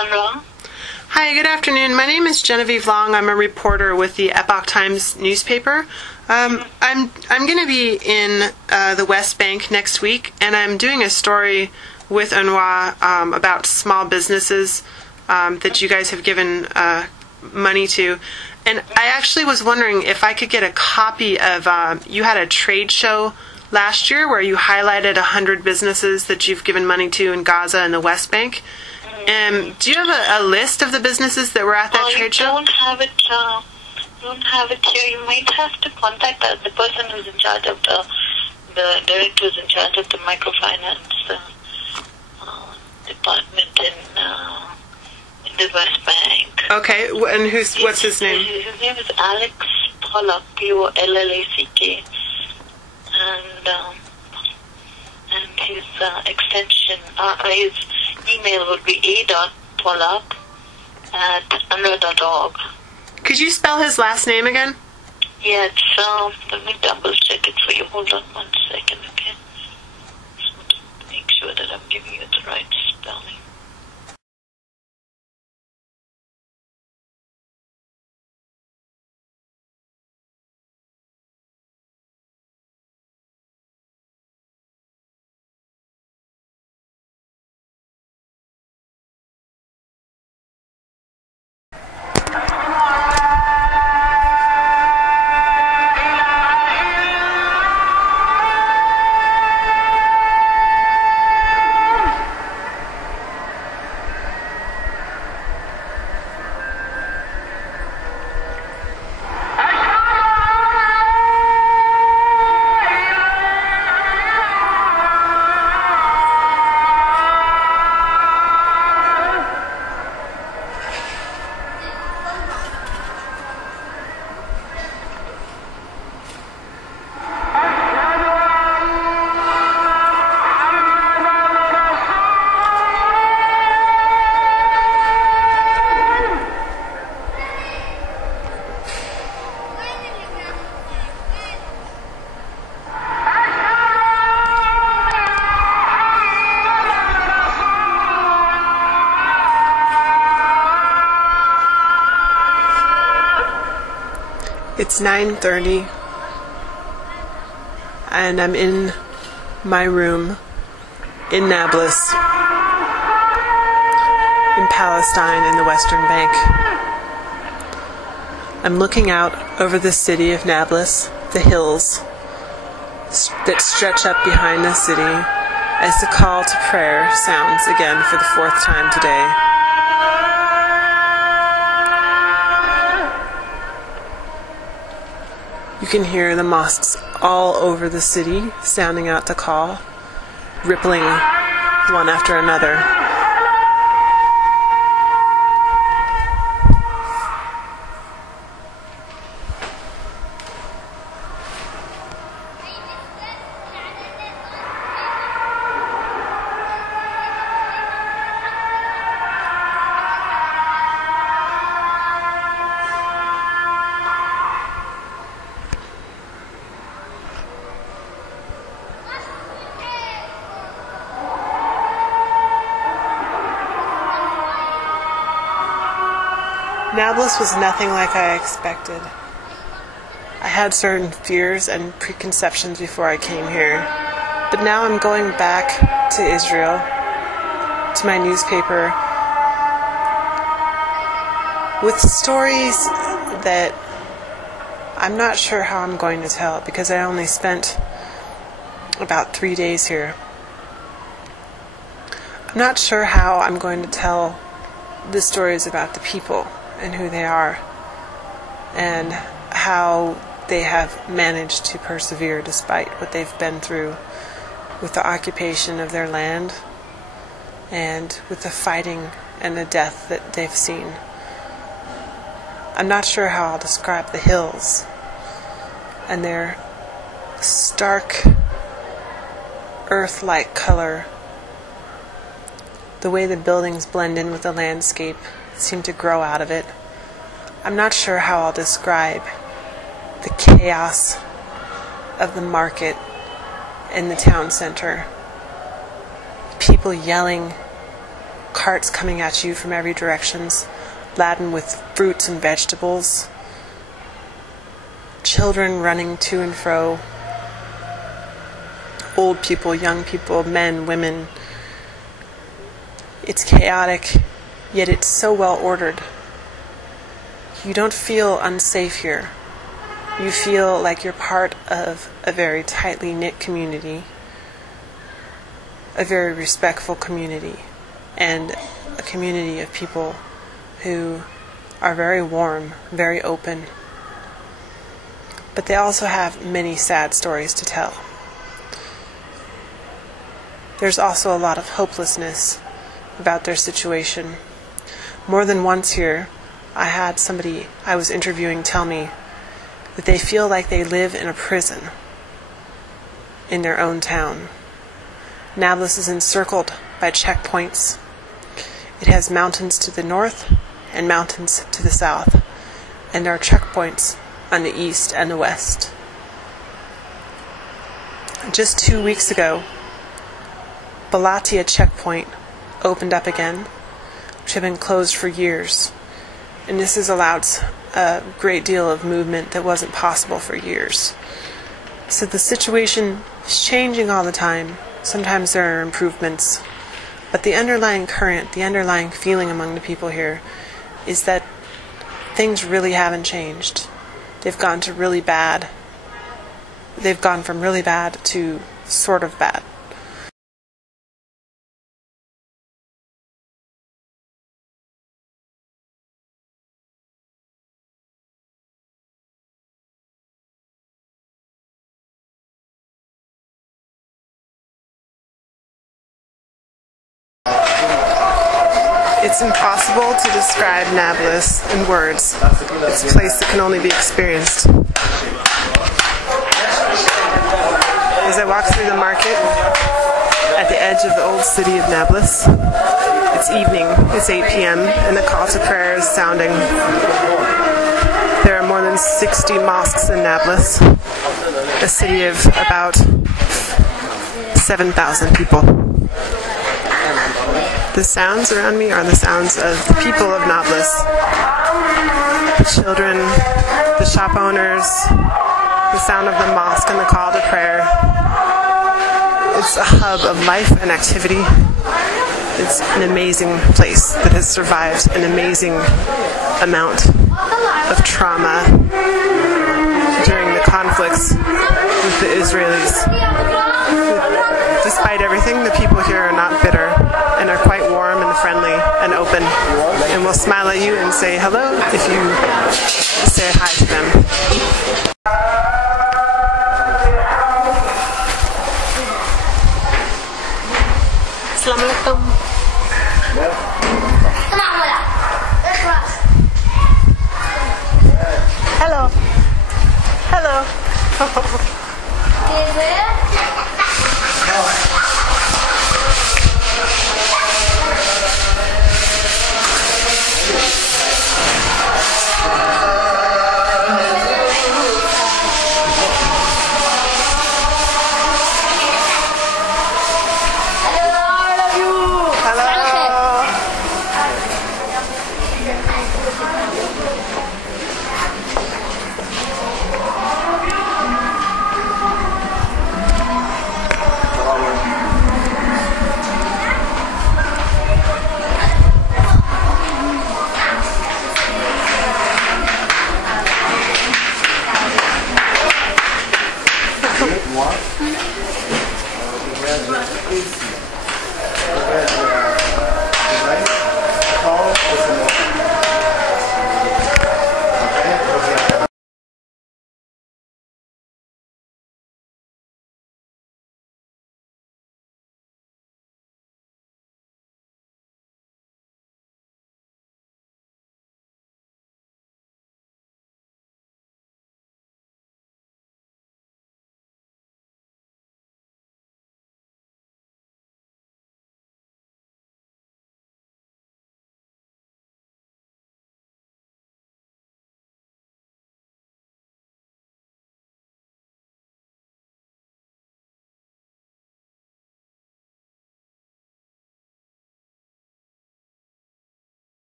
Hello. Hi, good afternoon. My name is Genevieve Long. I'm a reporter with the Epoch Times newspaper. I'm going to be in the West Bank next week, and I'm doing a story with UNRWA about small businesses that you guys have given money to. And I actually was wondering if I could get a copy of, you had a trade show last year where you highlighted 100 businesses that you've given money to in Gaza and the West Bank. Do you have a list of the businesses that were at that trade show? I don't have it here. You might have to contact the person who's in charge of the director who's in charge of the microfinance department in the West Bank. Okay, and what's his name? His name is Alex Pollack, Pollack, and his extension, his email would be a.pollack@unrwa.org. Could you spell his last name again? Yeah, let me double check it for you. Hold on 1 second, okay? Just want to make sure that I'm giving you the right spelling. It's 9:30, and I'm in my room in Nablus, in Palestine, in the Western Bank. I'm looking out over the city of Nablus, the hills that stretch up behind the city, as the call to prayer sounds again for the 4th time today. You can hear the mosques all over the city sounding out the call, rippling one after another. Nablus was nothing like I expected. I had certain fears and preconceptions before I came here, but now I'm going back to Israel, to my newspaper, with stories that I'm not sure how I'm going to tell, because I only spent about 3 days here. I'm not sure how I'm going to tell the stories about the people and who they are, and how they have managed to persevere despite what they've been through with the occupation of their land and with the fighting and the death that they've seen. I'm not sure how I'll describe the hills and their stark earth-like color, the way the buildings blend in with the landscape, seem to grow out of it. I'm not sure how I'll describe the chaos of the market in the town center. People yelling, carts coming at you from every direction, laden with fruits and vegetables, children running to and fro, old people, young people, men, women. It's chaotic, yet it's so well ordered. You don't feel unsafe here. You feel like you're part of a very tightly knit community, a very respectful community, and a community of people who are very warm, very open. But they also have many sad stories to tell. There's also a lot of hopelessness about their situation. More than once here, I had somebody I was interviewing tell me that they feel like they live in a prison in their own town. Nablus is encircled by checkpoints. It has mountains to the north and mountains to the south, and there are checkpoints on the east and the west. Just 2 weeks ago, Balatia checkpoint opened up again, which had been closed for years. And this has allowed a great deal of movement that wasn't possible for years. So the situation is changing all the time. Sometimes there are improvements. But the underlying current, the underlying feeling among the people here is that things really haven't changed. They've gone to really bad. They've gone from really bad to sort of bad. It's impossible to describe Nablus in words. It's a place that can only be experienced. As I walk through the market at the edge of the old city of Nablus, it's evening, it's 8 p.m., and the call to prayer is sounding. There are more than 60 mosques in Nablus, a city of about 7,000 people. The sounds around me are the sounds of the people of Nablus. The children, the shop owners, the sound of the mosque and the call to prayer. It's a hub of life and activity. It's an amazing place that has survived an amazing amount of trauma during the conflicts with the Israelis. Despite everything, the people here are not bitter and are quite warm and friendly and open, and will smile at you and say hello if you say hi to them. Assalamualaikum. Hello. Hello.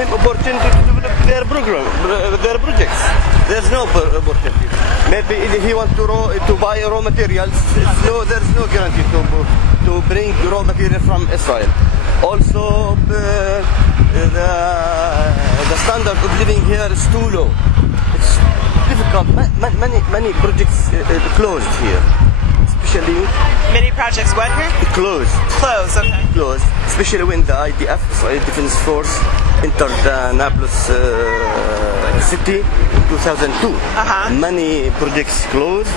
him opportunity to develop their program, their projects. There's no opportunity. Maybe if he wants to buy raw materials, there's no guarantee to bring raw material from Israel. Also, the standard of living here is too low. It's difficult. Many projects closed here. Especially Many projects what here? closed. Close, okay. Closed. Especially when the IDF, Israel Defense Force, entered the Nablus city in 2002. Many projects closed.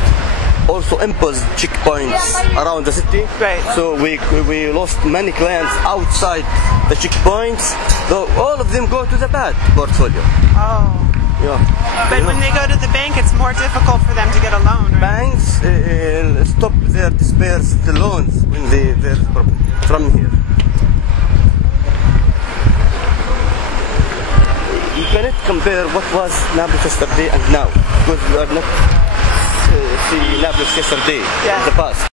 Also imposed checkpoints around the city. Right. So we lost many clients outside the checkpoints. Though all of them go to the bad portfolio. Oh. Yeah. But when they go to the bank, it's more difficult for them to get a loan, right? Banks stop their dispersed loans when they're from here. You cannot compare what was Nablus yesterday and now, because we are not see Nablus yesterday in the past.